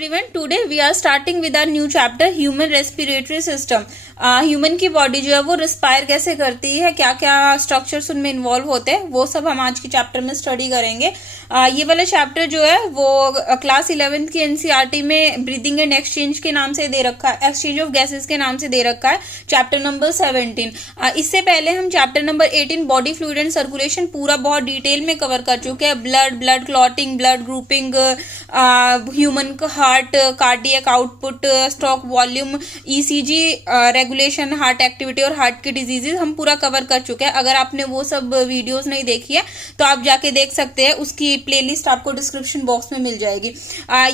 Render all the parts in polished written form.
everyone, today we are starting with our new chapter human respiratory system. Human की body जो है वो respire कैसे करती है, क्या क्या स्ट्रक्चर्स उनमें इन्वॉल्व होते हैं, वो सब हम आज के चैप्टर में स्टडी करेंगे. ये वाला चैप्टर जो है वो क्लास 11th की एनसीईआरटी में ब्रीदिंग एंड एक्सचेंज के नाम से दे रखा है, एक्सचेंज ऑफ गैसेस के नाम से दे रखा है, चैप्टर नंबर 17. इससे पहले हम chapter number 18 body fluid and circulation पूरा बहुत डिटेल में कवर कर चुके हैं. Blood clotting, blood grouping, human heart, cardiac output, stroke volume, ECG, regulation, heart activity और हार्ट की डिजीजेज हम पूरा कवर कर चुके हैं. अगर आपने वो सब वीडियोस नहीं देखी है तो आप जाके देख सकते हैं, उसकी प्लेलिस्ट आपको डिस्क्रिप्शन बॉक्स में मिल जाएगी.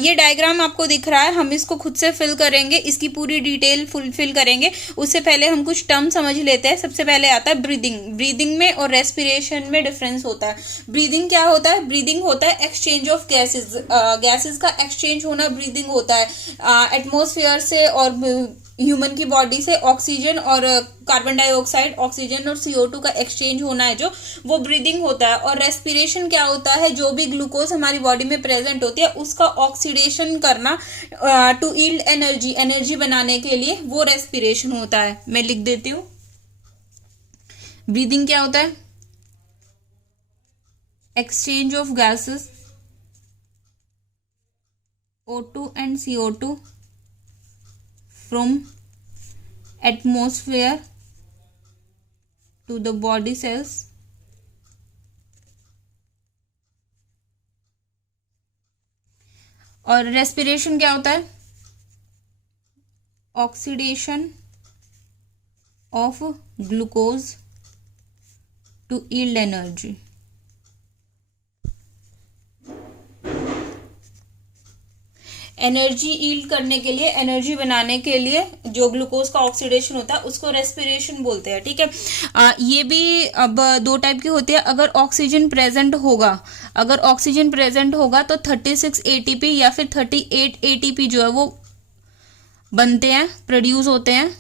ये डायग्राम आपको दिख रहा है, हम इसको खुद से फिल करेंगे, इसकी पूरी डिटेल फुलफिल करेंगे. उससे पहले हम कुछ टर्म समझ लेते हैं. सबसे पहले आता है ब्रीदिंग. ब्रीदिंग में और रेस्पिरेशन में डिफरेंस होता है. ब्रीदिंग क्या होता है? ब्रीदिंग होता है एक्सचेंज ऑफ गैसेज. गैसेज का एक्सचेंज होना ब्रीदिंग होता है. एटमॉस्फेयर से और ह्यूमन की बॉडी से ऑक्सीजन और कार्बन डाइऑक्साइड, ऑक्सीजन और CO2 का एक्सचेंज होना है जो, वो ब्रीदिंग होता है. और रेस्पिरेशन क्या होता है? जो भी ग्लूकोज हमारी बॉडी में प्रेजेंट होती है उसका ऑक्सीडेशन करना टू यील्ड एनर्जी, एनर्जी बनाने के लिए, वो रेस्पिरेशन होता है. मैं लिख देती हूँ. ब्रीदिंग क्या होता है? Exchange of gases O2 and CO2 from atmosphere to the body cells और रेस्पिरेशन क्या होता है? Oxidation of glucose to yield energy. Energy yield करने के लिए, एनर्जी बनाने के लिए जो ग्लूकोज का ऑक्सीडेशन होता है उसको रेस्पिरेशन बोलते हैं. ठीक है. ये भी अब दो टाइप की होती है. अगर ऑक्सीजन प्रेजेंट होगा तो 36 ATP या फिर 38 ATP जो है वो बनते हैं, प्रोड्यूस होते हैं.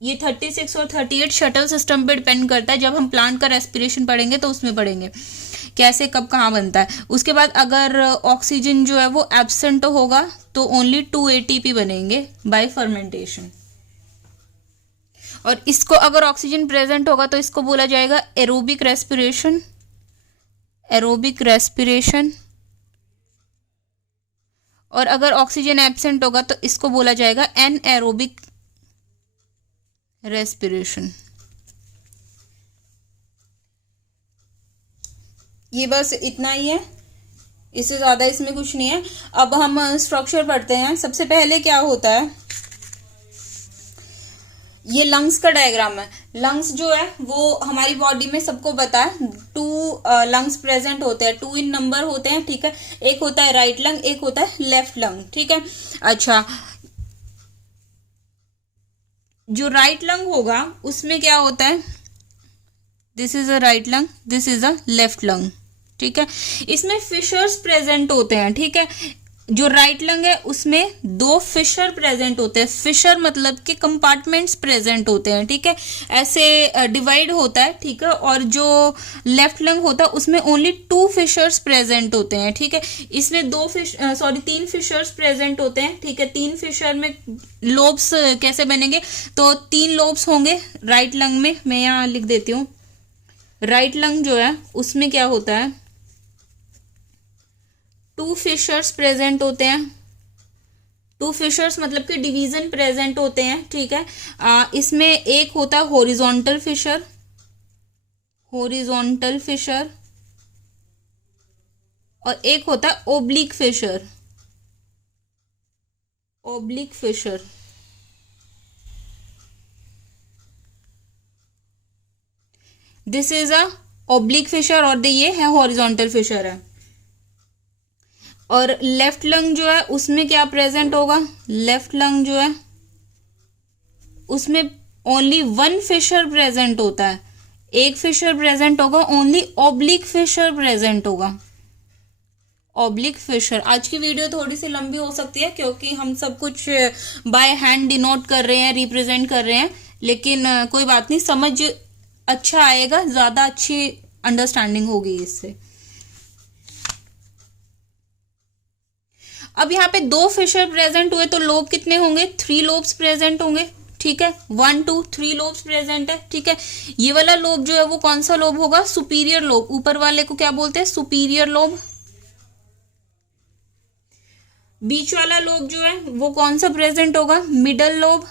ये 36 और 38 शटल सिस्टम पे डिपेंड करता है. जब हम प्लांट का रेस्पिरेशन पढ़ेंगे तो उसमें पढ़ेंगे कैसे, कब, कहाँ बनता है. उसके बाद अगर ऑक्सीजन जो है वो एब्सेंट होगा तो ओनली 2 ATP बनेंगे बाय फर्मेंटेशन. और इसको अगर ऑक्सीजन प्रेजेंट होगा तो इसको बोला जाएगा एरोबिक रेस्पिरेशन. Aerobic respiration. और अगर ऑक्सीजन एब्सेंट होगा तो इसको बोला जाएगा एनएरोबिक रेस्पिरेशन. ये बस इतना ही है, इससे ज्यादा इसमें कुछ नहीं है. अब हम स्ट्रक्चर पढ़ते हैं. सबसे पहले क्या होता है, ये लंग्स का डायग्राम है. लंग्स जो है वो हमारी बॉडी में सबको पता है 2 लंग्स प्रेजेंट होते हैं, 2 इन नंबर होते हैं. ठीक है. एक होता है राइट लंग, एक होता है लेफ्ट लंग. ठीक है. अच्छा, जो राइट लंग होगा उसमें क्या होता है? This is a right lung, this is a left lung. ठीक है. इसमें फिशर्स प्रेजेंट होते हैं. ठीक है. जो राइट लंग है उसमें 2 फिशर प्रेजेंट होते हैं. फिशर मतलब कि कंपार्टमेंट्स प्रेजेंट होते हैं. ठीक है. ऐसे डिवाइड होता है. ठीक है. और जो लेफ्ट लंग होता है उसमें ओनली 2 फिशर्स प्रेजेंट होते हैं. ठीक है. इसमें 3 फिशर्स प्रेजेंट होते हैं. ठीक है. 3 फिशर में लोब्स कैसे बनेंगे? तो 3 लोब्स होंगे राइट लंग में. मैं यहाँ लिख देती हूँ. राइट लंग जो है उसमें क्या होता है? 2 फिशर्स प्रेजेंट होते हैं. 2 फिशर्स मतलब कि डिवीजन प्रेजेंट होते हैं. ठीक है. इसमें एक होता है हॉरिजॉन्टल फिशर, हॉरिजॉन्टल फिशर, और एक होता है oblique fissure, oblique fissure. This is a oblique fissure और ये है हॉरिजॉन्टल फिशर है. और लेफ्ट लंग जो है उसमें क्या प्रेजेंट होगा? लेफ्ट लंग जो है उसमें ओनली 1 फिशर प्रेजेंट होता है. एक फिशर प्रेजेंट होगा, ओनली ओब्लिक फिशर प्रेजेंट होगा. Oblique fissure. आज की वीडियो थोड़ी सी लंबी हो सकती है क्योंकि हम सब कुछ बाय हैंड डिनोट कर रहे हैं, रिप्रेजेंट कर रहे हैं, लेकिन कोई बात नहीं, समझ अच्छा आएगा, ज्यादा अच्छी अंडरस्टैंडिंग होगी इससे. अब यहाँ पे 2 फिशर प्रेजेंट हुए तो लोब कितने होंगे, 3 लोब्स प्रेजेंट होंगे, ठीक है, 1 2 3 लोब्स प्रेजेंट है, ठीक है। ये वाला लोब जो है वो कौन सा लोब होगा, सुपीरियर लोब, ऊपर वाले को क्या बोलते हैं, सुपीरियर लोब। बीच वाला लोब जो है वो कौन सा प्रेजेंट होगा, मिडल लोब,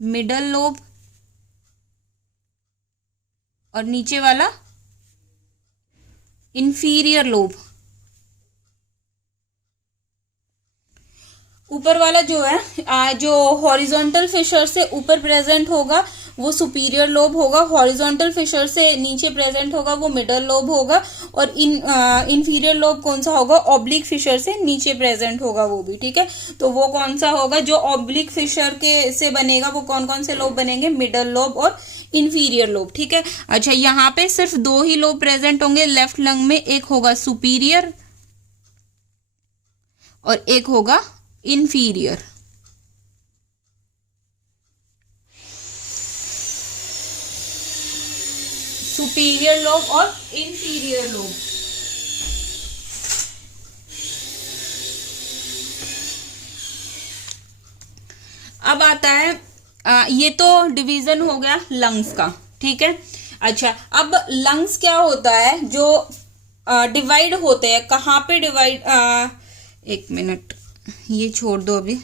मिडल लोब। और नीचे वाला इंफीरियर लोब। ऊपर वाला जो है जो हॉरिजॉन्टल फिशर से ऊपर प्रेजेंट होगा वो सुपीरियर लोब होगा, हॉरिजॉन्टल फिशर से नीचे प्रेजेंट होगा वो मिडल लोब होगा, और इंफीरियर लोब कौन सा होगा, ऑब्लिक फिशर से नीचे प्रेजेंट होगा वो भी, ठीक है। तो वो कौन सा होगा, जो ऑब्लिक फिशर के से बनेगा वो कौन कौन से लोब बनेंगे, मिडल लोब और इंफीरियर लोब, ठीक है। अच्छा, यहाँ पे सिर्फ 2 ही लोब प्रेजेंट होंगे लेफ्ट लंग में, एक होगा सुपीरियर और एक होगा इंफीरियर। सुपीरियर लोब और इंफीरियर लोब। अब आता है ये तो डिवीजन हो गया लंग्स का, ठीक है। अच्छा, अब लंग्स क्या होता है, जो डिवाइड होते हैं, कहाँ पे डिवाइड, एक मिनट ये छोड़ दो अभी,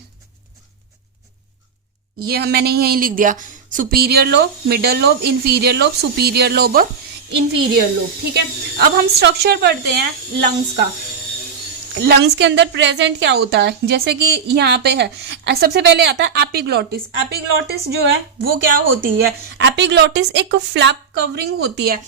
ये मैंने यहीं लिख दिया, superior lobe, middle lobe, inferior lobe, superior lobe और इंफीरियर लोब, ठीक है। अब हम स्ट्रक्चर पढ़ते हैं लंग्स का। लंग्स के अंदर प्रेजेंट क्या होता है, जैसे कि यहाँ पे है, सबसे पहले आता है एपिग्लॉटिस। एपिग्लॉटिस जो है वो क्या होती है, एपिग्लॉटिस एक फ्लैप कवरिंग होती है।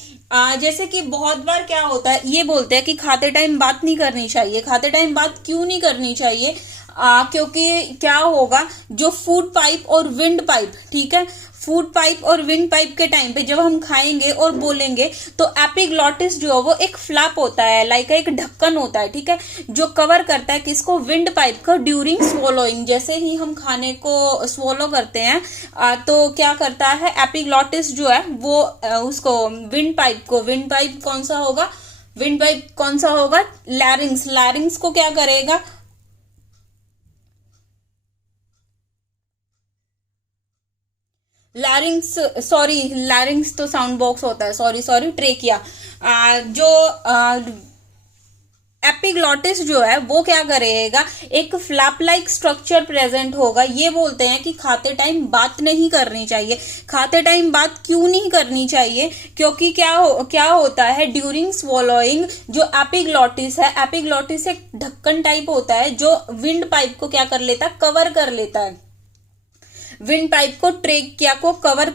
जैसे कि बहुत बार क्या होता है, ये बोलते हैं कि खाते टाइम बात नहीं करनी चाहिए। खाते टाइम बात क्यों नहीं करनी चाहिए, क्योंकि क्या होगा, जो फूड पाइप और विंड पाइप, ठीक है, फूड पाइप और विंड पाइप के टाइम पे जब हम खाएंगे और बोलेंगे तो एपिग्लॉटिस जो है वो एक फ्लैप होता है, लाइक एक ढक्कन होता है, ठीक है, जो कवर करता है किसको, विंड पाइप को ड्यूरिंग स्वोलोइंग। जैसे ही हम खाने को स्वोलो करते हैं तो क्या करता है, एपिग्लॉटिस जो है वो उसको विंड पाइप को, विंड पाइप कौन सा होगा, विंड पाइप कौन सा होगा, लैरिंग्स, लैरिंग्स को क्या करेगा, लैरिंग्स, सॉरी लैरिंग्स तो साउंड बॉक्स होता है, सॉरी ट्रेकिया। जो एपिग्लॉटिस जो है वो क्या करेगा, एक फ्लैप लाइक स्ट्रक्चर प्रेजेंट होगा। ये बोलते हैं कि खाते टाइम बात नहीं करनी चाहिए। खाते टाइम बात क्यों नहीं करनी चाहिए, क्योंकि क्या होता है, ड्यूरिंग स्वॉलोइंग जो एपिग्लॉटिस है, एपिग्लॉटिस एक ढक्कन टाइप होता है जो विंड पाइप को क्या कर लेता है, कवर कर लेता है। विंड पाइप को ट्रेकिया को कवर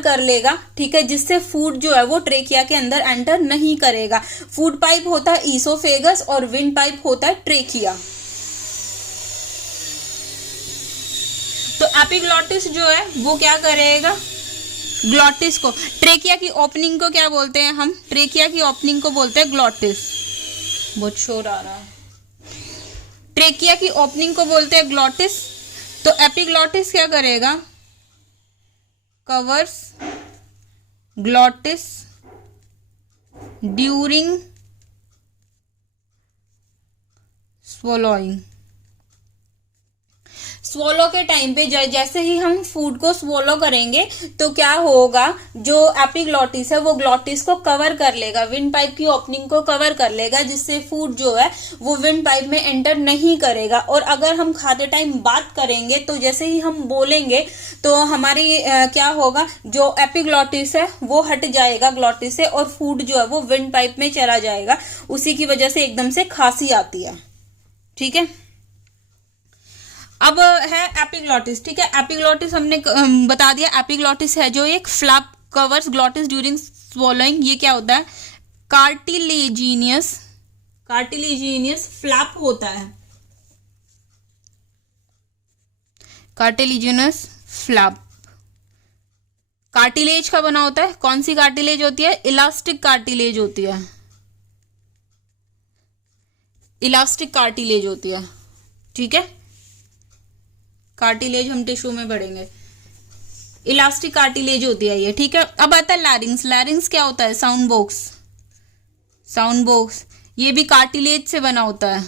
कर लेगा, ठीक है, जिससे फूड जो है वो ट्रेकिया के अंदर एंटर नहीं करेगा। फूड पाइप होता है ईसोफेगस और विंड पाइप होता है ट्रेकिया। तो एपिग्लॉटिस जो है वो क्या करेगा, ग्लॉटिस को, ट्रेकिया की ओपनिंग को क्या बोलते हैं हम, ट्रेकिया की ओपनिंग को बोलते हैं ग्लॉटिस। बहुत शोर आ रहा है। ट्रेकिया की ओपनिंग को बोलते हैं ग्लॉटिस। तो एपिग्लॉटिस क्या करेगा, covers glottis during swallowing. Swallow के टाइम पे जैसे ही हम फूड को स्वॉलो करेंगे तो क्या होगा, जो एपिग्लॉटिस है वो ग्लॉटिस को कवर कर लेगा, विंड पाइप की ओपनिंग को कवर कर लेगा, जिससे फूड जो है वो विंड पाइप में एंटर नहीं करेगा। और अगर हम खाते टाइम बात करेंगे तो जैसे ही हम बोलेंगे तो हमारी क्या होगा, जो एपिग्लॉटिस है वो हट जाएगा ग्लॉटिस से और फूड जो है वो विंड पाइप में चला जाएगा। उसी की वजह से एकदम से खांसी आती है, ठीक है। अब है एपिग्लॉटिस, ठीक है। एपिग्लॉटिस हमने बता दिया, एपिग्लॉटिस है जो एक flap covers glottis during swallowing. ये क्या होता है, कार्टिलेजिनियस फ्लैप होता है, कार्टिलेजिनस फ्लैप। कार्टिलेज का बना होता है, कौन सी कार्टिलेज होती है, इलास्टिक कार्टिलेज होती है, इलास्टिक कार्टिलेज होती है, ठीक है। कार्टिलेज हम टिश्यू में पढ़ेंगे, इलास्टिक कार्टिलेज होती है ये, ठीक है। अब आता है लैरिंग्स। लैरिंग्स क्या होता है, साउंड बॉक्स, ये भी कार्टिलेज से बना होता है,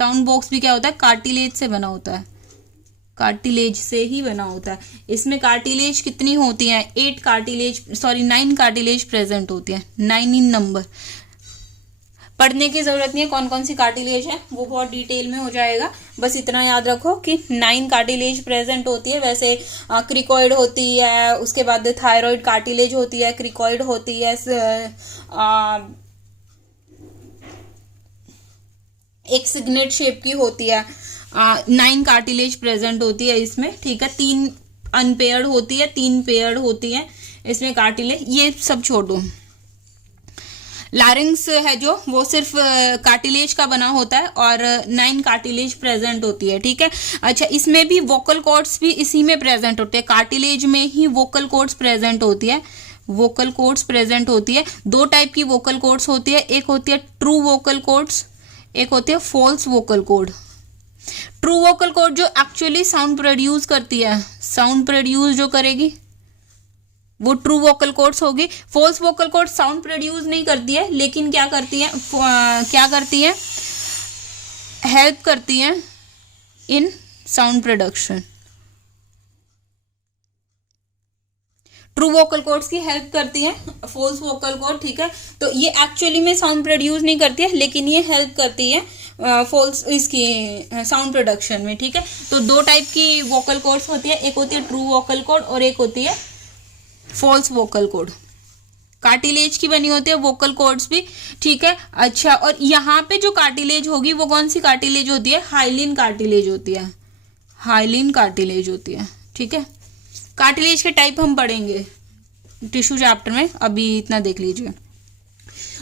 साउंड बॉक्स भी क्या होता है, कार्टिलेज से बना होता है, कार्टिलेज से ही बना होता है। इसमें कार्टिलेज कितनी होती है, 9 कार्टिलेज प्रेजेंट होती है, 9 इन नंबर। पढ़ने की जरूरत नहीं है कौन कौन सी कार्टिलेज है, वो बहुत डिटेल में हो जाएगा, बस इतना याद रखो कि 9 कार्टिलेज प्रेजेंट होती है। वैसे क्रिकॉइड होती है, उसके बाद थायराइड कार्टिलेज होती है, क्रिकॉइड होती है, एक सिग्नेट शेप की होती है। 9 कार्टिलेज प्रेजेंट होती है इसमें, ठीक है। 3 अनपेयर्ड होती है, 3 पेयर्ड होती है इसमें कार्टिलेज, ये सब छोड़ो। लारिंग्स है जो, वो सिर्फ कार्टिलेज का बना होता है और 9 कार्टिलेज प्रेजेंट होती है, ठीक है। अच्छा, इसमें भी वोकल कॉर्ड्स भी इसी में प्रेजेंट होते हैं, कार्टिलेज में ही वोकल कॉर्ड्स प्रेजेंट होती है, वोकल कॉर्ड्स प्रेजेंट होती है। 2 टाइप की वोकल कॉर्ड्स होती है, एक होती है ट्रू वोकल कॉर्ड्स, एक होती है false vocal cord. True vocal cord जो एक्चुअली साउंड प्रोड्यूस करती है, साउंड प्रोड्यूस जो करेगी वो ट्रू वोकल कॉर्ड्स होगी। False vocal cord sound produce नहीं करती है, लेकिन क्या करती है, हेल्प करती है in sound production. True vocal cords की हेल्प करती है फॉल्स वोकल कॉर्ड, ठीक है। तो ये एक्चुअली में साउंड प्रोड्यूस नहीं करती है, लेकिन ये हेल्प करती है फॉल्स इसकी साउंड प्रोडक्शन में, ठीक है। तो 2 टाइप की वोकल कॉर्ड्स होती है, एक होती है ट्रू वोकल कॉर्ड और एक होती है फॉल्स वोकल कॉर्ड। कार्टिलेज की बनी होती है वोकल कॉर्ड्स भी, ठीक है। अच्छा, और यहाँ पे जो कार्टिलेज होगी वो कौन सी कार्टिलेज होती है, हाइलिन कार्टिलेज होती है, हाइलिन कार्टिलेज होती है, ठीक है। कार्टिलेज के टाइप हम पढ़ेंगे टिश्यू चैप्टर में, अभी इतना देख लीजिए।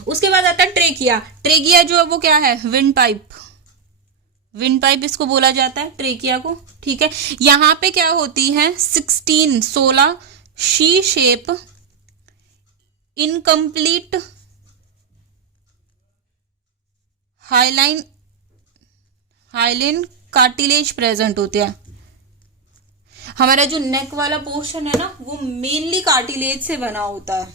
उसके बाद आता है ट्रेकिया। ट्रेकिया जो है वो क्या है, विंड पाइप, विंड पाइप इसको बोला जाता है ट्रेकिया को, ठीक है। यहाँ पे क्या होती है, 16 C shape incomplete hyaline cartilage present होते हैं। हमारा जो नेक वाला पोर्शन है ना, वो मेनली कार्टिलेज से बना होता है,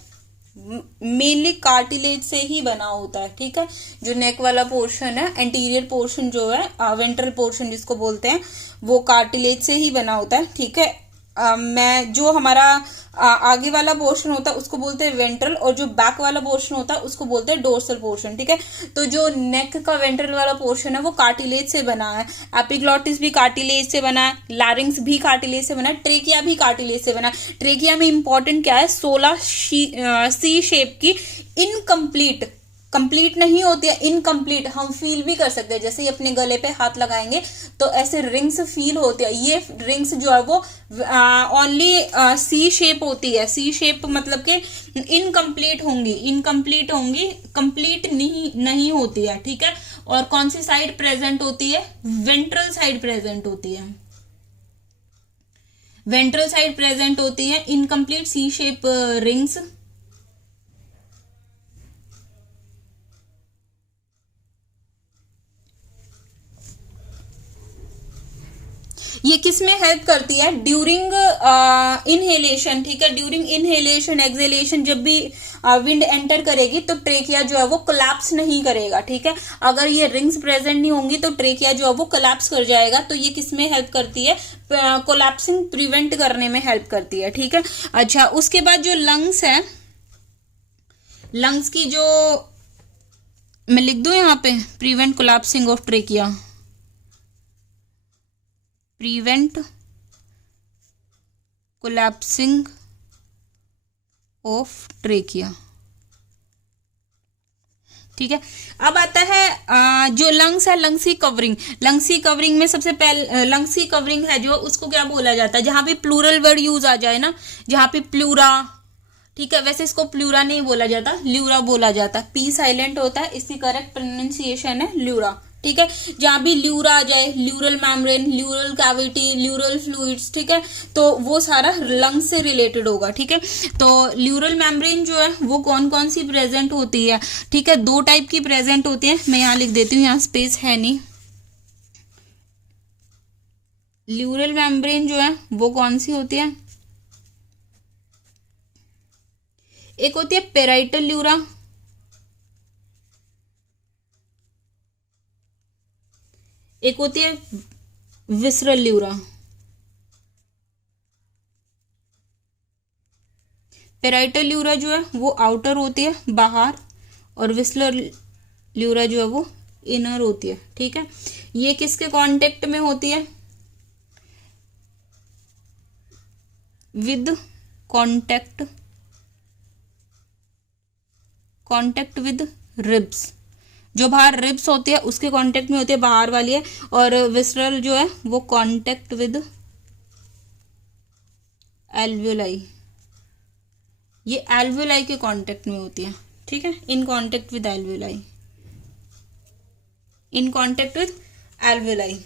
मेनली कार्टिलेज से ही बना होता है, ठीक है। जो नेक वाला पोर्शन है, एंटीरियर पोर्शन जो है, वेंट्रल पोर्शन जिसको बोलते हैं, वो कार्टिलेज से ही बना होता है, ठीक है। मैं जो हमारा आगे वाला पोर्शन होता है उसको बोलते हैं वेंट्रल, और जो बैक वाला पोर्शन होता है उसको बोलते हैं डोर्सल पोर्शन, ठीक है। तो जो नेक का वेंट्रल वाला पोर्शन है वो कार्टिलेज से बना है, एपिग्लॉटिस भी कार्टिलेज से बना है, लारिंग्स भी कार्टिलेज से बना है, ट्रेकिया भी कार्टिलेज से बना है। ट्रेकिया में इंपॉर्टेंट क्या है, 16 सी शेप की इनकम्प्लीट, कंप्लीट नहीं होती है, इनकम्प्लीट हम फील भी कर सकते हैं, जैसे ही अपने गले पे हाथ लगाएंगे तो ऐसे रिंग्स फील होते हैं। ये रिंग्स जो है वो ओनली सी शेप होती है, सी शेप मतलब कि इनकम्प्लीट होंगी, कंप्लीट नहीं होती है, ठीक है। और कौन सी साइड प्रेजेंट होती है, वेंट्रल साइड प्रेजेंट होती है, वेंट्रल साइड प्रेजेंट होती है इनकम्प्लीट सी शेप रिंग्स। ये किस में हेल्प करती है, ड्यूरिंग इनहेलेशन, ठीक है। ड्यूरिंग इनहेलेशन एक्सहेलेशन जब भी विंड एंटर करेगी तो ट्रेकिया जो है वो कोलैप्स नहीं करेगा, ठीक है। अगर ये रिंग्स प्रेजेंट नहीं होंगी तो ट्रेकिया जो है वो कोलैप्स कर जाएगा। तो ये किस में हेल्प करती है, कोलैप्सिंग प्रिवेंट करने में हेल्प करती है, ठीक है। अच्छा, उसके बाद जो लंग्स है, लंग्स की जो मैं लिख दूं यहाँ पे, prevent collapsing of trachea, prevent collapsing of trachea, ठीक है। अब आता है जो लंग्स है, लंग्स की कवरिंग। लंग्स की कवरिंग में सबसे पहले लंग्स की कवरिंग है जो, उसको क्या बोला जाता है, जहां पे प्लूरल वर्ड यूज आ जाए ना, जहां पे प्लूरा, ठीक है। वैसे इसको प्लूरा नहीं बोला जाता, ल्यूरा बोला जाता है, पी साइलेंट होता है, इसकी करेक्ट प्रोनाउंसिएशन है ल्यूरा, ठीक है। जहां भी ल्यूरा आ जाए, ल्यूरल मेम्ब्रेन, ल्यूरल कैविटी, ल्यूरल फ्लूइड्स, ठीक है, तो वो सारा लंग्स से रिलेटेड होगा, ठीक है। तो ल्यूरल मेम्ब्रेन जो है वो कौन कौन सी प्रेजेंट होती है, ठीक है, 2 टाइप की प्रेजेंट होती है। मैं यहाँ लिख देती हूँ, यहाँ स्पेस है नहीं। ल्यूरल मेम्ब्रेन जो है वो कौन सी होती है, एक होती है पेराइटल ल्यूरा, एक होती है विसरल ल्यूरा। पेराइटल ल्यूरा जो है वो आउटर होती है, बाहर, और विसरल ल्यूरा जो है वो इनर होती है। ठीक है, ये किसके कांटेक्ट में होती है? With contact with ribs. जो बाहर रिब्स होती है उसके कांटेक्ट में होती है, बाहर वाली है। और विसरल जो है वो कांटेक्ट विद एल्वियोलाई, ये एल्वियोलाई के कांटेक्ट में होती है। ठीक है, in contact with alveoli, in contact with alveoli.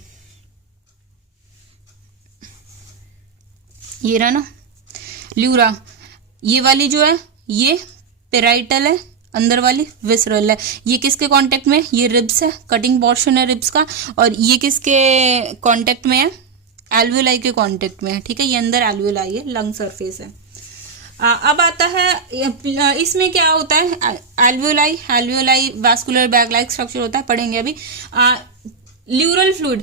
ये रहा ना ल्यूरा, ये वाली जो है ये पेराइटल है, अंदर वाली विसरल है। ये किसके कांटेक्ट में? ये रिब्स है, कटिंग पोर्शन है रिब्स का। और ये किसके कांटेक्ट में है? एल्वियोलाई के कांटेक्ट में है। ठीक है, ये अंदर एल्वियोलाई है, लंग सरफेस है। अब आता है इसमें क्या होता है? Alveoli vascular bag like structure होता है, पढ़ेंगे अभी। ल्यूरल फ्लूइड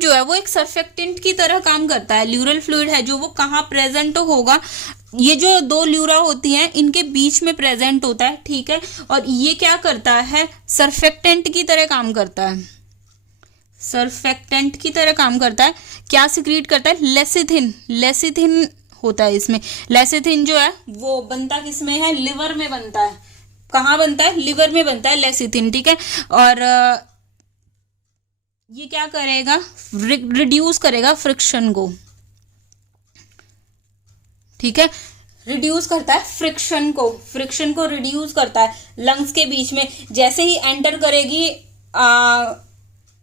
जो है वो एक सर्फेक्टेंट की तरह काम करता है। ल्यूरल फ्लूइड है जो वो कहाँ प्रेजेंट होगा? ये जो दो ल्यूरा होती हैं इनके बीच में प्रेजेंट होता है। ठीक है, और ये क्या करता है? सर्फेक्टेंट की तरह काम करता है, सर्फेक्टेंट की तरह काम करता है। क्या सिक्रीट करता है? लेसिथिन होता है इसमें। लेसिथिन जो है वो बनता किसमें है? लिवर में बनता है। कहाँ बनता है? लिवर में बनता है लेसिथिन। ठीक है, और ये क्या करेगा? रिड्यूस करेगा फ्रिक्शन को। ठीक है, रिड्यूस करता है फ्रिक्शन को रिड्यूस करता है लंग्स के बीच में। जैसे ही एंटर करेगी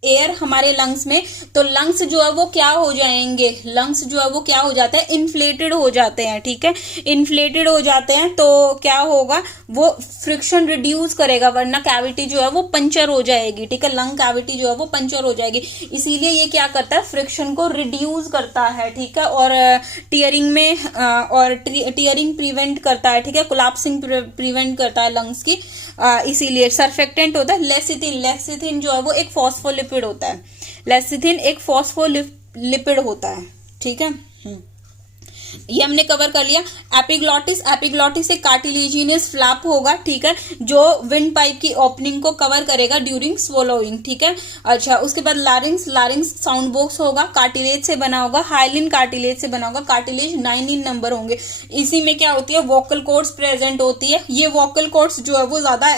एयर हमारे लंग्स में, तो लंग्स जो है वो क्या हो जाएंगे? लंग्स जो है वो क्या हो जाता है? इन्फ्लेटेड हो जाते हैं। ठीक है, इन्फ्लेटेड हो जाते हैं तो क्या होगा? वो फ्रिक्शन रिड्यूस करेगा, वरना कैविटी जो है वो पंचर हो जाएगी। ठीक है, लंग कैविटी जो है वो पंचर हो जाएगी। इसीलिए ये क्या करता है? फ्रिक्शन को रिड्यूस करता है। ठीक है, और टीयरिंग में टीयरिंग प्रिवेंट करता है। ठीक है, कोलैप्सिंग प्रिवेंट करता है लंग्स की। इसीलिए सर्फेक्टेंट होता है लेसिथिन जो है वो एक फॉस्फोलिपिड होता है। लेसिथिन एक फॉस्फोलिपिड होता है। ठीक है, ये हमने कवर कर लिया। एपिग्लॉटिस एक कार्टिलेजिनस फ्लैप होगा। ठीक है, जो विंड पाइप की ओपनिंग को कवर करेगा ड्यूरिंग स्वोलोइंग। ठीक है, अच्छा, उसके बाद लारिंग्स साउंड बॉक्स होगा, कार्टिलेज से बना होगा, हाइलिन कार्टिलेज से बना होगा। कार्टिलेज 9 इन नंबर होंगे। इसी में क्या होती है? वोकल कॉर्ड्स प्रेजेंट होती है। ये वोकल कॉर्ड्स जो है वो ज्यादा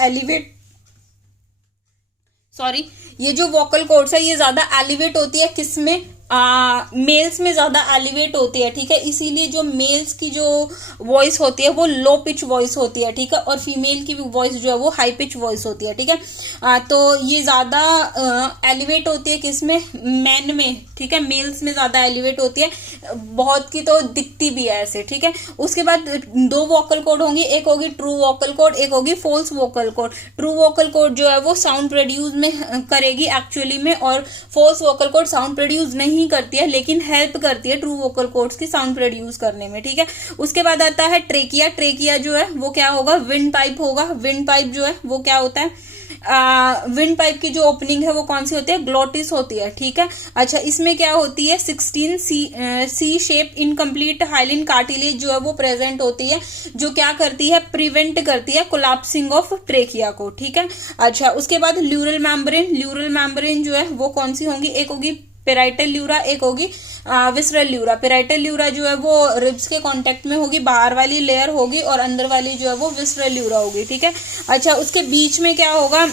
ये जो वोकल कॉर्ड्स है ये ज्यादा एलिवेट होती है। किसमें? मेल्स में ज्यादा एलिवेट होती है। ठीक है, इसीलिए जो मेल्स की जो वॉइस होती है वो लो पिच वॉइस होती है। ठीक है, और फीमेल की वॉइस जो है वो हाई पिच वॉइस होती है। ठीक है, तो ये ज्यादा एलिवेट होती है किसमें? मैन में। ठीक है, मेल्स में ज्यादा एलिवेट होती है, बहुत की तो दिखती भी है ऐसे। ठीक है, उसके बाद दो वोकल कॉर्ड होंगी, एक होगी ट्रू वोकल कॉर्ड, एक होगी false vocal cord. True vocal cord जो है वो साउंड प्रोड्यूस में करेगी एक्चुअली में, और false vocal cord sound produce नहीं करती है लेकिन हेल्प करती है ट्रू वोकल कॉर्ड्स की साउंड प्रोड्यूस करने में। ठीक है, उसके बाद आता है ट्रेकिया जो है वो क्या होगा? विंड पाइप होगा। विंड पाइप जो है वो क्या होता है? विंड पाइप की जो ओपनिंग है वो कौन सी होती है? ग्लोटिस होती है। ठीक है, अच्छा, इसमें क्या होती है? 16 सी शेप इनकम्प्लीट हाइलिन कार्टिलेज जो है वो प्रेजेंट होती है, जो क्या करती है? प्रिवेंट करती है कोलैप्सिंग ऑफ ट्रेकिया को। ठीक है, अच्छा, उसके बाद ल्यूरल मेम्ब्रेन जो है वो कौन सी होंगी? एक होगी पेराइटल ल्यूरा, एक होगी विसरल ल्यूरा। पेराइटल ल्यूरा जो है वो रिब्स के कांटेक्ट में होगी, बाहर वाली लेयर होगी, और अंदर वाली जो है वो विसरल ल्यूरा होगी। ठीक है, अच्छा, उसके बीच में क्या होगा?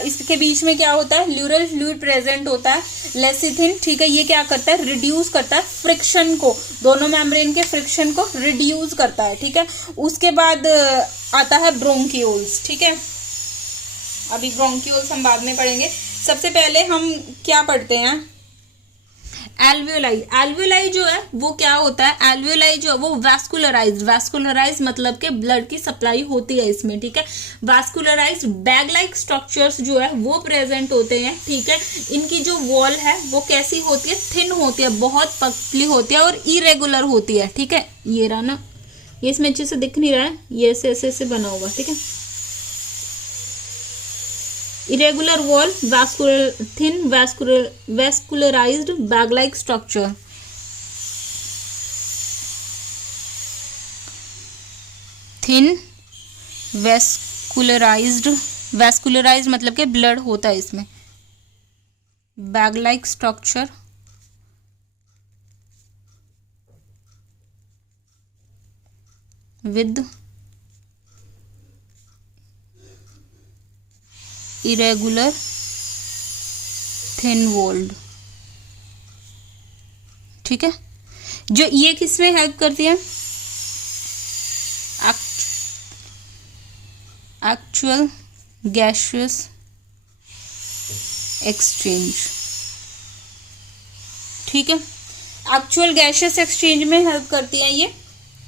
इसके बीच में क्या होता है? ल्यूरल फ्लूइड प्रेजेंट होता है, लेसिथिन। ठीक है, ये क्या करता है? रिड्यूस करता है फ्रिक्शन को, दोनों मेम्ब्रेन के फ्रिक्शन को रिड्यूस करता है। ठीक है, उसके बाद आता है ब्रोंकियोल्स। ठीक है, अभी ब्रोंकियोल्स हम बाद में पढ़ेंगे। सबसे पहले हम क्या पढ़ते हैं? एल्वियोलाई जो है वो क्या होता है? एल्वियोलाई जो है वो वैस्कुलराइज मतलब के ब्लड की सप्लाई होती है इसमें। ठीक है, वैस्कुलराइज बैग लाइक स्ट्रक्चर्स जो है वो प्रेजेंट होते हैं। ठीक है, इनकी जो वॉल है वो कैसी होती है? थिन होती है, बहुत पतली होती है और इरेगुलर होती है। ठीक है, ये रहा ना, ये इसमें अच्छे से दिख नहीं रहा है, ये ऐसे ऐसे बना होगा। ठीक है, irregular wall, thin vascularized bag like structure. Thin vascularized मतलब कि ब्लड होता है इसमें। Bag like structure, with irregular thin walled. ठीक है, जो ये किसमें हेल्प करती है? Actual gaseous exchange. ठीक है, एक्चुअल गैसियस एक्सचेंज में हेल्प करती है ये।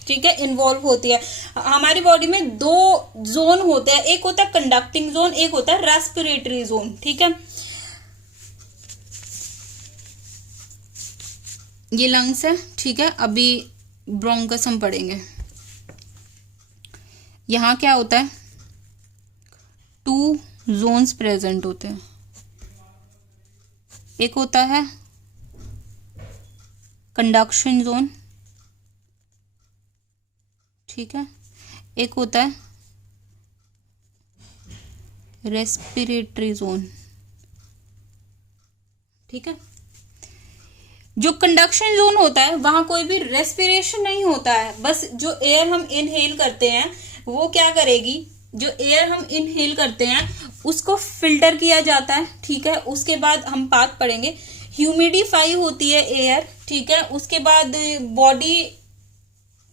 ठीक है, इन्वॉल्व होती है। हमारी बॉडी में दो जोन होते हैं, एक होता है कंडक्टिंग जोन, एक होता है रेस्पिरेटरी जोन। ठीक है, ये लंग्स है। ठीक है, अभी ब्रोंकस हम पढ़ेंगे। यहां क्या होता है? 2 जोन्स प्रेजेंट होते हैं। एक होता है कंडक्शन जोन, ठीक है, एक होता है रेस्पिरेटरी जोन। ठीक है, जो कंडक्शन जोन होता है वहां कोई भी रेस्पिरेशन नहीं होता है, बस जो एयर हम इनहेल करते हैं वो क्या करेगी, जो एयर हम इनहेल करते हैं उसको फिल्टर किया जाता है। ठीक है, उसके बाद हम बात पढ़ेंगे, ह्यूमिडिफाई होती है एयर। ठीक है, उसके बाद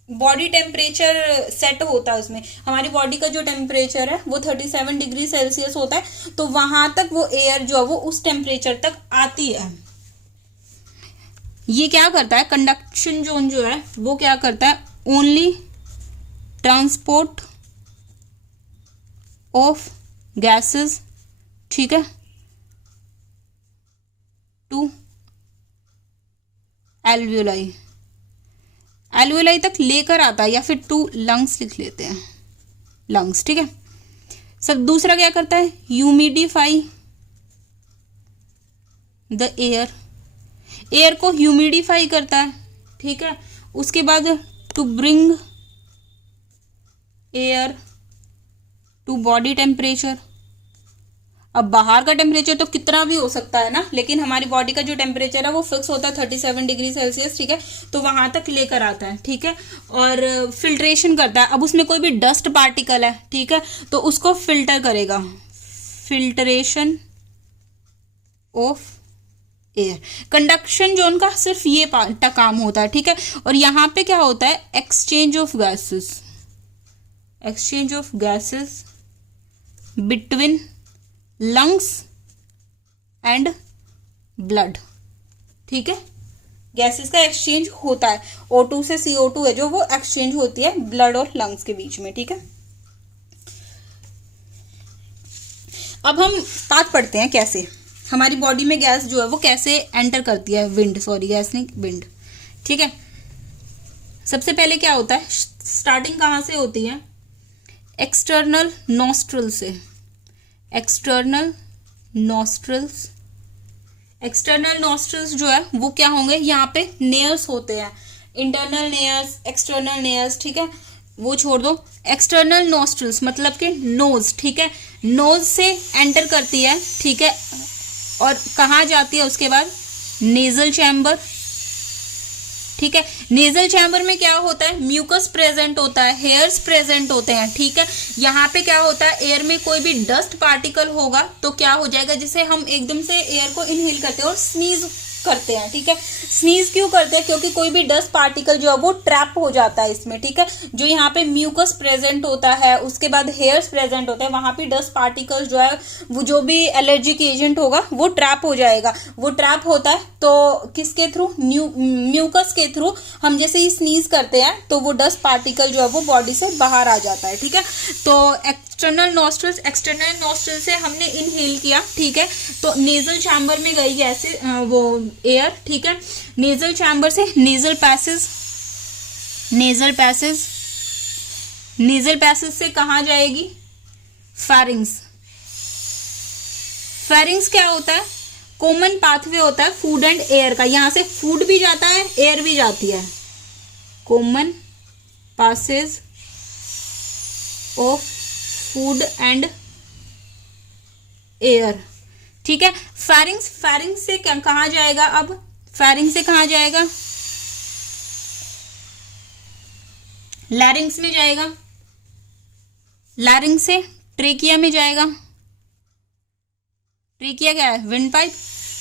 बॉडी टेम्परेचर सेट होता है उसमें। हमारी बॉडी का जो टेम्परेचर है वो 37 डिग्री सेल्सियस होता है, तो वहां तक वो एयर जो है वो उस टेम्परेचर तक आती है। ये क्या करता है, कंडक्शन जोन जो है वो क्या करता है, ओनली ट्रांसपोर्ट ऑफ गैसेस, ठीक है, टू एल्वियोलाई, एल्वियोलाई तक लेकर आता है, या फिर टू लंग्स लिख लेते हैं, लंग्स। ठीक है, सब दूसरा क्या करता है, ह्यूमिडिफाई द एयर, एयर को ह्यूमिडिफाई करता है। ठीक है, उसके बाद to bring air to body temperature. अब बाहर का टेम्परेचर तो कितना भी हो सकता है ना, लेकिन हमारी बॉडी का जो टेम्परेचर है वो फिक्स होता है 37 डिग्री सेल्सियस। ठीक है, तो वहां तक लेकर आता है। ठीक है, और फिल्ट्रेशन करता है। अब उसमें कोई भी डस्ट पार्टिकल है, ठीक है, तो उसको फिल्टर करेगा, filtration of air. Conduction zone का सिर्फ ये काम होता है। ठीक है, और यहां पे क्या होता है, exchange of gases, exchange of gases between lungs and blood. ठीक है, गैसेस का एक्सचेंज होता है, O2 से CO2 है जो वो एक्सचेंज होती है ब्लड और लंग्स के बीच में। ठीक है, अब हम बात पढ़ते हैं कैसे हमारी बॉडी में गैस जो है वो कैसे एंटर करती है, गैस नहीं, विंड। ठीक है, सबसे पहले क्या होता है, स्टार्टिंग कहां से होती है, एक्सटर्नल नॉस्ट्रल से, एक्सटर्नल नॉस्ट्रल्स। एक्सटर्नल नॉस्ट्रल्स जो है वो क्या होंगे, यहाँ पे नेयर्स होते हैं, इंटरनल नेयर्स, एक्सटर्नल नेयर्स। ठीक है, वो छोड़ दो, एक्सटर्नल नॉस्ट्रल्स मतलब कि नोज। ठीक है, नोज से एंटर करती है। ठीक है, और कहाँ जाती है उसके बाद, नेजल चैम्बर। ठीक है, नेजल चैम्बर में क्या होता है, म्यूकस प्रेजेंट होता है, हेयर्स प्रेजेंट होते हैं। ठीक है, यहाँ पे क्या होता है, एयर में कोई भी डस्ट पार्टिकल होगा तो क्या हो जाएगा, जिसे हम एकदम से एयर को इनहेल करते हैं और स्नीज करते हैं। ठीक है, स्नीज क्यों करते हैं, क्योंकि कोई भी डस्ट पार्टिकल जो है वो ट्रैप हो जाता है इसमें। ठीक है, जो यहाँ पे म्यूकस प्रेजेंट होता है, उसके बाद हेयर्स प्रेजेंट होते हैं, वहां पे डस्ट पार्टिकल जो है वो जो भी एलर्जिक एजेंट होगा वो ट्रैप हो जाएगा। वो ट्रैप होता है तो किसके थ्रू, म्यूकस के थ्रू हम जैसे ही स्नीज करते हैं तो वो डस्ट पार्टिकल जो है वो बॉडी से बाहर आ जाता है। ठीक है, तो एक्सटर्नल नॉस्ट्रल्स, एक्सटर्नल नॉस्ट्रल से हमने इनहेल किया। ठीक है, तो नेजल चैम्बर में गई गैसेस, वो एयर। ठीक है, नेजल चैम्बर से nasal passage, nasal passage, nasal passage से कहां जाएगी, फेरिंग्स, फेरिंग्स क्या होता है? कॉमन पाथवे होता है फूड एंड एयर का, यहां से फूड भी जाता है, एयर भी जाती है। Common passage of food and air, ठीक है। फेरिंग्स, फेरिंग्स से कहां जाएगा? अब फेरिंग्स से कहां जाएगा? लैरिंग्स में जाएगा, लैरिंग्स से ट्रेकिया में जाएगा। ट्रेकिया क्या है? Wind pipe.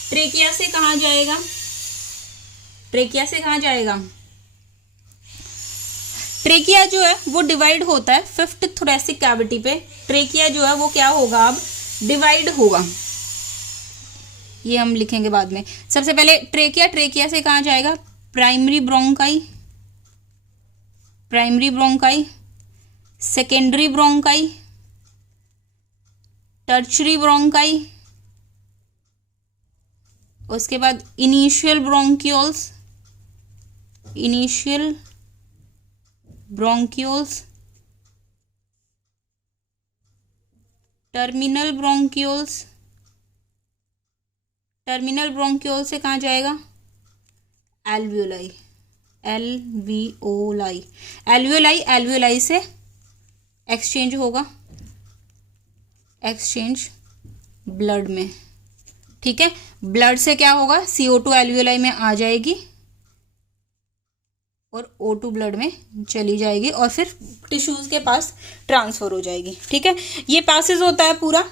ट्रेकिया से कहां जाएगा? ट्रेकिया से कहां जाएगा? ट्रेकिया जो है वो डिवाइड होता है फिफ्थ थोरेसिक कैविटी पे। ट्रेकिया जो है वो क्या होगा? अब डिवाइड होगा, ये हम लिखेंगे बाद में। सबसे पहले ट्रेकिया, ट्रेकिया से कहां जाएगा? Primary bronchi, primary bronchi, secondary bronchi, tertiary bronchi, उसके बाद initial bronchioles, initial bronchioles, terminal bronchioles, terminal bronchiole से कहाँ जाएगा? एल्वियोलाई, एल्वियोलाई, एल्वियोलाई, एल्वियोलाई से एक्सचेंज होगा, एक्सचेंज ब्लड में, ठीक है। ब्लड से क्या होगा? CO2 एल्वियोलाई में आ जाएगी और O2 ब्लड में चली जाएगी और फिर टिश्यूज के पास ट्रांसफर हो जाएगी, ठीक है। ये पासेज होता है पूरा।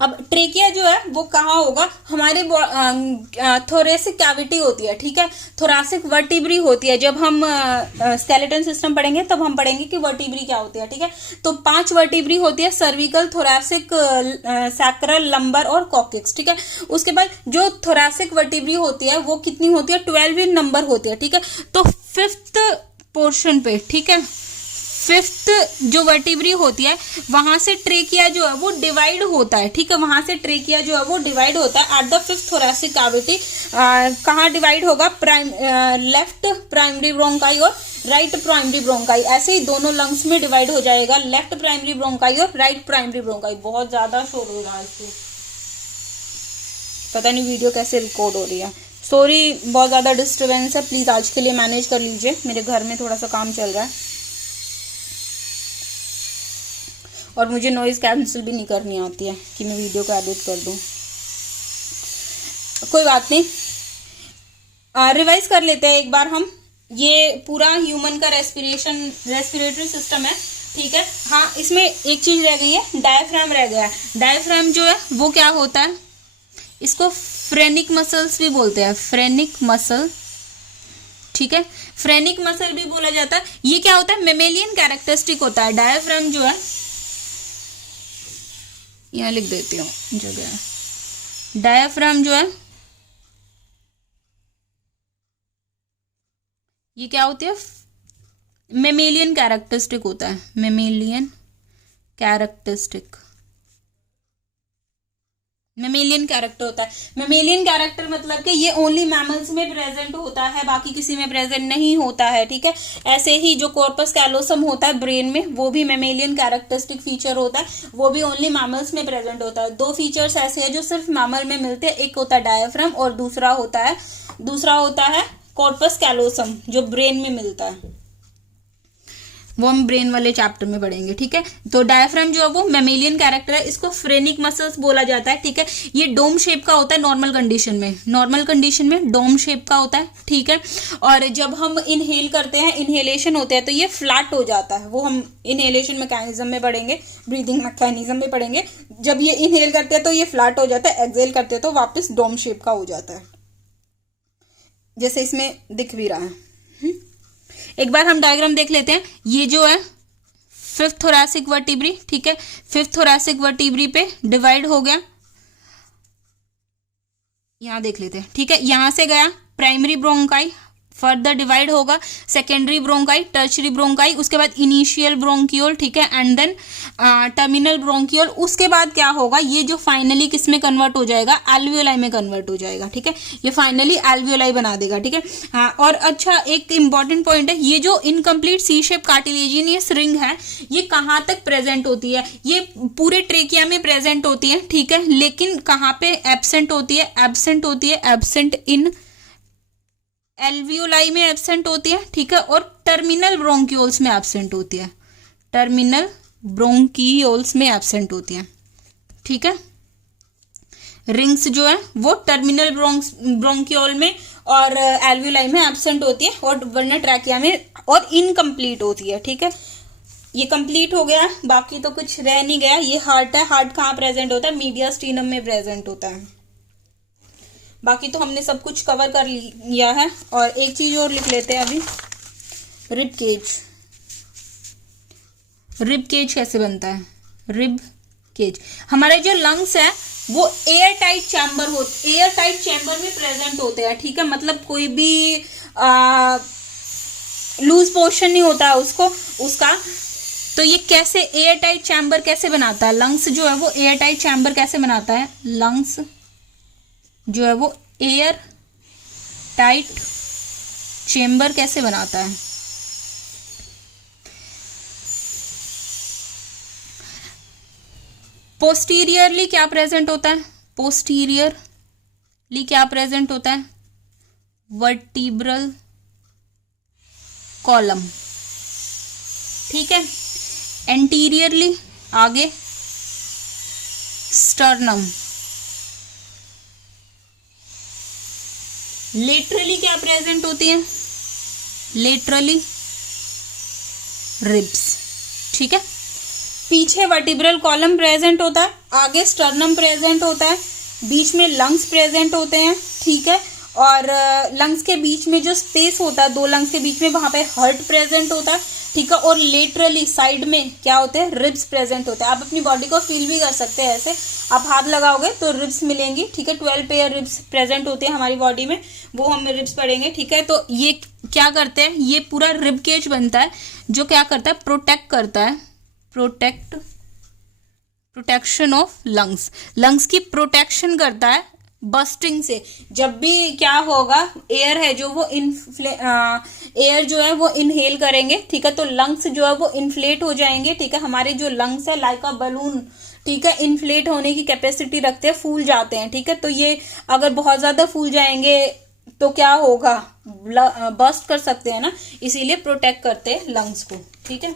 अब ट्रेकिया जो है वो कहाँ होगा? हमारे थोरेसिक कैविटी होती है, ठीक है। थोरासिक वर्टिब्री होती है। जब हम स्केलेटन सिस्टम पढ़ेंगे तब हम पढ़ेंगे कि वर्टिब्री क्या होती है, ठीक है। तो 5 वर्टिब्री होती है, सर्विकल, थोरासिक, सैक्रल, लंबर और कॉक्सिक्स, ठीक है। उसके बाद जो थोरासिक वर्टिब्री होती है वो कितनी होती है? 12 इन नंबर होती है, ठीक है। तो फिफ्थ पोर्शन पे, ठीक है, फिफ्थ जो वर्टिब्री होती है वहां से ट्रेकिया जो है वो डिवाइड होता है, ठीक है। वहां से ट्रेकिया जो है वो डिवाइड होता है at the fifth thoracic cavity. कहाँ डिवाइड होगा? लेफ्ट प्राइमरी ब्रोंकाई और राइट प्राइमरी ब्रोंकाई, ऐसे ही दोनों लंग्स में डिवाइड हो जाएगा, लेफ्ट प्राइमरी ब्रोंकाई और राइट प्राइमरी ब्रोंकाई। बहुत ज्यादा शोर हो रहा है इसको, पता नहीं वीडियो कैसे रिकॉर्ड हो रही है, सॉरी, बहुत ज्यादा डिस्टर्बेंस है। प्लीज आज के लिए मैनेज कर लीजिए, मेरे घर में थोड़ा सा काम चल रहा है और मुझे नॉइज कैंसिल भी नहीं करनी आती है कि मैं वीडियो को एडिट कर दूं। कोई बात नहीं, रिवाइज कर लेते हैं एक बार हम। ये पूरा ह्यूमन का रेस्पिरेटरी सिस्टम है, ठीक है। हाँ, इसमें एक चीज रह गई है, डायफ्राम रह गया है। डायफ्राम जो है वो क्या होता है? इसको फ्रेनिक मसल्स भी बोलते हैं, फ्रेनिक मसल, ठीक है। फ्रेनिक मसल भी बोला जाता है। ये क्या होता है? मेमेलियन कैरेक्टरिस्टिक होता है। डायफ्राम जो है, यहां लिख देती हूँ जगह, डायफ्राम जो है ये क्या होती है? मेमेलियन कैरेक्टरिस्टिक होता है, मेमेलियन कैरेक्टरिस्टिक, मेमेलियन कैरेक्टर होता है। मेमेलियन कैरेक्टर मतलब कि ये ओनली मैमल्स में प्रेजेंट होता है, बाकी किसी में प्रेजेंट नहीं होता है, ठीक है। ऐसे ही जो कॉर्पस कैलोसम होता है ब्रेन में, वो भी मेमेलियन कैरेक्टरिस्टिक फीचर होता है, वो भी ओनली मैमल्स में प्रेजेंट होता है। 2 फीचर्स ऐसे हैं जो सिर्फ मैमल में मिलते हैं, एक होता है डायफ्राम और दूसरा होता है कॉर्पस कैलोसम जो ब्रेन में मिलता है, वो हम ब्रेन वाले चैप्टर में पढ़ेंगे, ठीक है। तो डायफ्राम जो है वो मेमेलियन कैरेक्टर है, इसको फ्रेनिक मसल्स बोला जाता है, ठीक है। ये डोम शेप का होता है नॉर्मल कंडीशन में, नॉर्मल कंडीशन में डोम शेप का होता है, ठीक है। और जब हम इनहेल करते हैं, इनहेलेशन होते हैं, तो ये फ्लैट हो जाता है, वो हम इनहेलेशन मैकेनिज्म में पढ़ेंगे, ब्रीदिंग मैकेनिज्म में पढ़ेंगे। जब ये इनहेल करते हैं तो ये फ्लैट हो जाता है, एक्सहेल करते हैं तो वापस डोम शेप का हो जाता है, जैसे इसमें दिख भी रहा है। एक बार हम डायग्राम देख लेते हैं। ये जो है फिफ्थ थोरेसिक वर्टिब्री, ठीक है। फिफ्थ थोरेसिक वर्टिब्री पे डिवाइड हो गया, यहां देख लेते हैं, ठीक है। यहां से गया प्राइमरी ब्रोंकाई, फर्दर डिवाइड होगा, सेकेंडरी ब्रोंकाई, टर्शरी ब्रोंकाई, उसके बाद इनिशियल ब्रोंकियोल, ठीक है, एंड देन टर्मिनल ब्रोंकियोल। उसके बाद क्या होगा, ये जो फाइनली किस में कन्वर्ट हो जाएगा, एल्वियोलाई में कन्वर्ट हो जाएगा, ठीक है, ये फाइनली एल्वियोलाई बना देगा, ठीक है। हाँ, और अच्छा एक इंपॉर्टेंट पॉइंट है, ये जो इनकम्प्लीट सी शेप कार्टिलेजिनियस रिंग है, ये कहाँ तक प्रेजेंट होती है, ये पूरे ट्रेकिया में प्रेजेंट होती है, ठीक है, लेकिन कहाँ पे एब्सेंट होती है, एब्सेंट इन एल्वियोलाई में एब्सेंट होती है, ठीक है, और टर्मिनल ब्रोंकियोल्स में एब्सेंट होती है, टर्मिनल ब्रोंकियोल्स में एब्सेंट होती है, ठीक है। रिंग्स जो है वो टर्मिनल ब्रोंकियोल में और एल्वियोलाई में एब्सेंट होती है, और वरना ट्रैकिया में और इनकम्प्लीट होती है, ठीक है। ये कंप्लीट हो गया, बाकी तो कुछ रह नहीं गया। ये हार्ट है, हार्ट कहाँ प्रेजेंट होता है, मीडियास्टीनम में प्रेजेंट होता है। बाकी तो हमने सब कुछ कवर कर लिया है। और एक चीज और लिख लेते हैं अभी, रिब केज। रिब केज कैसे बनता है, रिब केज, हमारे जो लंग्स है वो एयर टाइट चैम्बर में प्रेजेंट होते हैं, ठीक है, मतलब कोई भी लूज पोर्शन नहीं होता है उसका। तो ये कैसे एयर टाइट चैम्बर कैसे बनाता है, लंग्स जो है वो एयर टाइट चैम्बर कैसे बनाता है, लंग्स जो है वो एयर टाइट चेम्बर कैसे बनाता है। पोस्टीरियरली क्या प्रेजेंट होता है, पोस्टीरियरली क्या प्रेजेंट होता है, वर्टिब्रल कॉलम, ठीक है। एंटीरियरली आगे स्टर्नम। लेटरली क्या प्रेजेंट होती है, लेटरली रिब्स, ठीक है। पीछे वर्टिब्रल कॉलम प्रेजेंट होता है, आगे स्टर्नम प्रेजेंट होता है, बीच में लंग्स प्रेजेंट होते हैं, ठीक है। और लंग्स के बीच में जो स्पेस होता है, दो लंग्स के बीच में, वहां पे हार्ट प्रेजेंट होता है, ठीक है। और लेटरली साइड में क्या होते हैं, रिब्स प्रेजेंट होते हैं। आप अपनी बॉडी को फील भी कर सकते हैं, ऐसे आप हाथ लगाओगे तो रिब्स मिलेंगी, ठीक है। 12 पेयर रिब्स प्रेजेंट होते हैं हमारी बॉडी में, वो हम रिब्स पढ़ेंगे, ठीक है। तो ये क्या करते हैं, ये पूरा रिब केज बनता है जो क्या करता है, प्रोटेक्ट करता है, प्रोटेक्शन ऑफ लंग्स, लंग्स की प्रोटेक्शन करता है बस्टिंग से। जब भी क्या होगा, एयर है जो वो एयर जो है वो इनहेल करेंगे, ठीक है, तो लंग्स जो है वो इन्फ्लेट हो जाएंगे, ठीक है। हमारे जो लंग्स है लाइक अ बलून, ठीक है, इन्फ्लेट होने की कैपेसिटी रखते हैं, फूल जाते हैं, ठीक है। तो ये अगर बहुत ज्यादा फूल जाएंगे तो क्या होगा, बस्ट कर सकते हैं ना, इसीलिए प्रोटेक्ट करते हैं लंग्स को, ठीक है।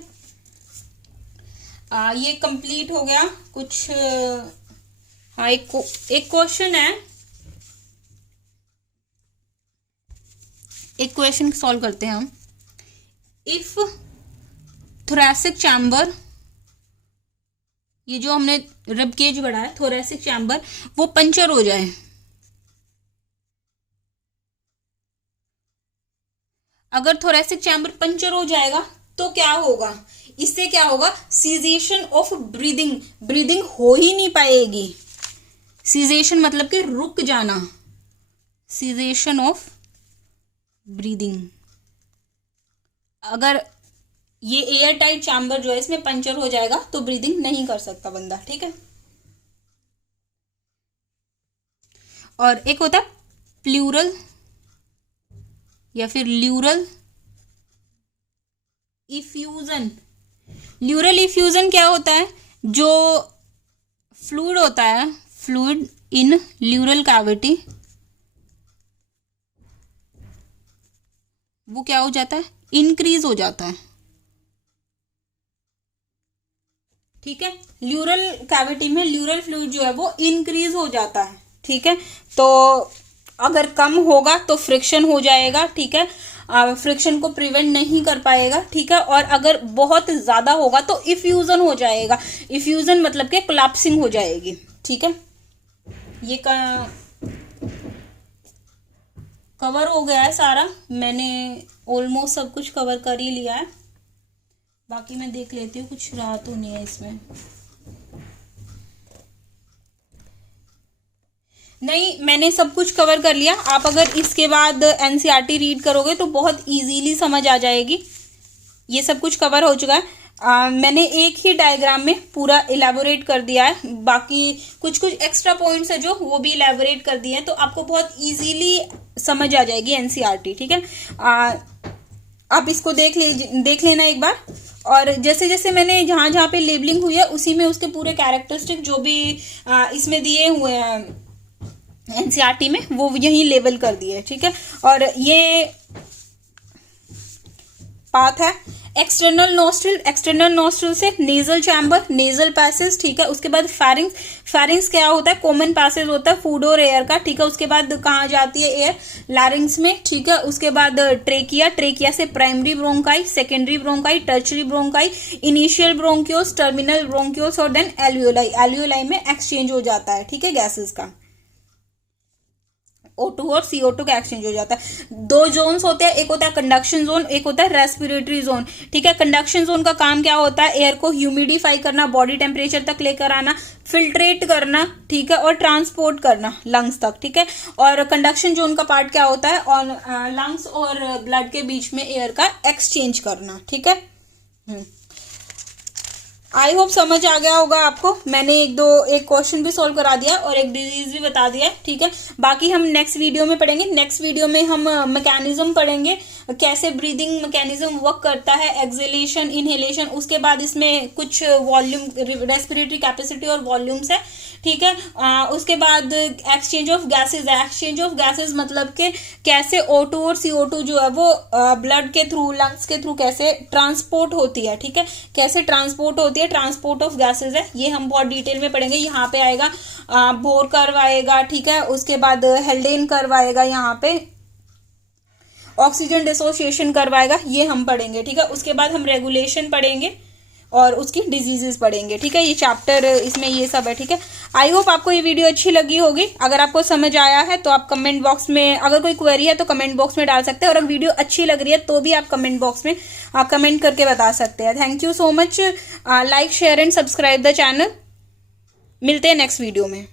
ये कंप्लीट हो गया कुछ। हाँ, एक क्वेश्चन है, एक क्वेश्चन सॉल्व करते हैं हम। इफ थोरैसिक चैम्बर, ये जो हमने रिब केज बढ़ा है, थोरैसिक चैम्बर वो पंचर हो जाए, अगर थोरैसिक चैम्बर पंचर हो जाएगा तो क्या होगा, इससे क्या होगा, सीजेशन ऑफ ब्रीदिंग, ब्रीदिंग हो ही नहीं पाएगी। सीजेशन मतलब कि रुक जाना, सीजेशन ऑफ ब्रीदिंग। अगर ये एयर टाइट चैम्बर जो है इसमें पंचर हो जाएगा तो ब्रीदिंग नहीं कर सकता बंदा, ठीक है। और एक होता है प्लूरल या फिर ल्यूरल इफ्यूजन। ल्यूरल इफ्यूजन क्या होता है, जो फ्लूइड होता है, फ्लूइड इन ल्यूरल कैविटी, वो क्या हो जाता है, इंक्रीज हो जाता है, ठीक है। ल्यूरल कैविटी में ल्यूरल फ्लूइड जो है वो इंक्रीज हो जाता है, ठीक है। तो अगर कम होगा तो फ्रिक्शन हो जाएगा, ठीक है, फ्रिक्शन को प्रिवेंट नहीं कर पाएगा, ठीक है। और अगर बहुत ज्यादा होगा तो इफ्यूजन हो जाएगा, इफ्यूजन मतलब के कोलैप्सिंग हो जाएगी, ठीक है। ये कवर हो गया है सारा, मैंने ऑलमोस्ट सब कुछ कवर कर ही लिया है। बाकी मैं देख लेती हूँ कुछ रहा तो नहीं है इसमें। नहीं, मैंने सब कुछ कवर कर लिया। आप अगर इसके बाद एनसीईआरटी रीड करोगे तो बहुत इजीली समझ आ जाएगी। ये सब कुछ कवर हो चुका है। मैंने एक ही डायग्राम में पूरा इलेबोरेट कर दिया है, बाकी कुछ कुछ एक्स्ट्रा पॉइंट्स है जो वो भी इलेबोरेट कर दिए हैं, तो आपको बहुत इजीली समझ आ जाएगी एनसीईआरटी। ठीक है, आप इसको देख लेना एक बार। और जैसे जैसे मैंने जहां जहां पे लेबलिंग हुई है उसी में उसके पूरे कैरेक्टरिस्टिक जो भी इसमें दिए हुए हैं एनसीईआरटी में वो यही लेबल कर दिए। ठीक है, और ये पाथ है एक्सटर्नल नोस्ट्रिल से नेजल चैम्बर, नेजल पैसेज। ठीक है, उसके बाद फेरिंग्स क्या होता है, कॉमन पैसेज होता है फूड और एयर का। ठीक है, उसके बाद कहाँ जाती है एयर, लैरिंग्स में। ठीक है, उसके बाद ट्रेकिया से primary bronchi, secondary bronchi, tertiary bronchi, initial bronchioles, terminal bronchioles और देन एल्वियोलाई में एक्सचेंज हो जाता है। ठीक है, गैसेस का O2 और CO2 का एक्सचेंज हो जाता है। दो जोन्स होते हैं, एक होता है कंडक्शन जोन, एक होता है रेस्पिरेटरी जोन। ठीक है, कंडक्शन जोन का काम क्या होता है, एयर को ह्यूमिडिफाई करना, बॉडी टेम्परेचर तक लेकर आना, फिल्ट्रेट करना। ठीक है, और ट्रांसपोर्ट करना लंग्स तक। ठीक है, और कंडक्शन जोन का पार्ट क्या होता है, और लंग्स और ब्लड के बीच में एयर का एक्सचेंज करना। ठीक है, आई होप समझ आ गया होगा आपको। मैंने एक क्वेश्चन भी सॉल्व करा दिया और एक डिजीज भी बता दिया है। ठीक है, बाकी हम नेक्स्ट वीडियो में पढ़ेंगे। नेक्स्ट वीडियो में हम मैकेनिज्म पढ़ेंगे, कैसे ब्रीदिंग मैकेनिज्म वर्क करता है, एक्सहेलेशन, इनहेलेशन। उसके बाद इसमें कुछ वॉल्यूम, रेस्पिरेटरी कैपेसिटी और वॉल्यूम्स है। ठीक है, उसके बाद एक्सचेंज ऑफ गैसेज है। एक्सचेंज ऑफ गैसेज मतलब कि कैसे O2 और CO2 जो है वो ब्लड के थ्रू, लंग्स के थ्रू कैसे ट्रांसपोर्ट होती है। ठीक है, कैसे ट्रांसपोर्ट होती है, ट्रांसपोर्ट ऑफ गैसेज है, ये हम बहुत डिटेल में पढ़ेंगे। यहाँ पे आएगा बोर कर्व आएगा। ठीक है, उसके बाद हेल्डेन कर्व आएगा, यहाँ पे ऑक्सीजन डिसोसिएशन कर्व आएगा, ये हम पढ़ेंगे। ठीक है, उसके बाद हम रेगुलेशन पढ़ेंगे और उसकी डिजीजेस पढ़ेंगे। ठीक है, ये चैप्टर इसमें ये सब है। ठीक है, आई होप आपको ये वीडियो अच्छी लगी होगी। अगर आपको समझ आया है तो आप कमेंट बॉक्स में, अगर कोई क्वेरी है तो कमेंट बॉक्स में डाल सकते हैं, और अगर वीडियो अच्छी लग रही है तो भी आप कमेंट बॉक्स में कमेंट करके बता सकते हैं। Thank you so much. Like, share and subscribe the channel. मिलते हैं नेक्स्ट वीडियो में।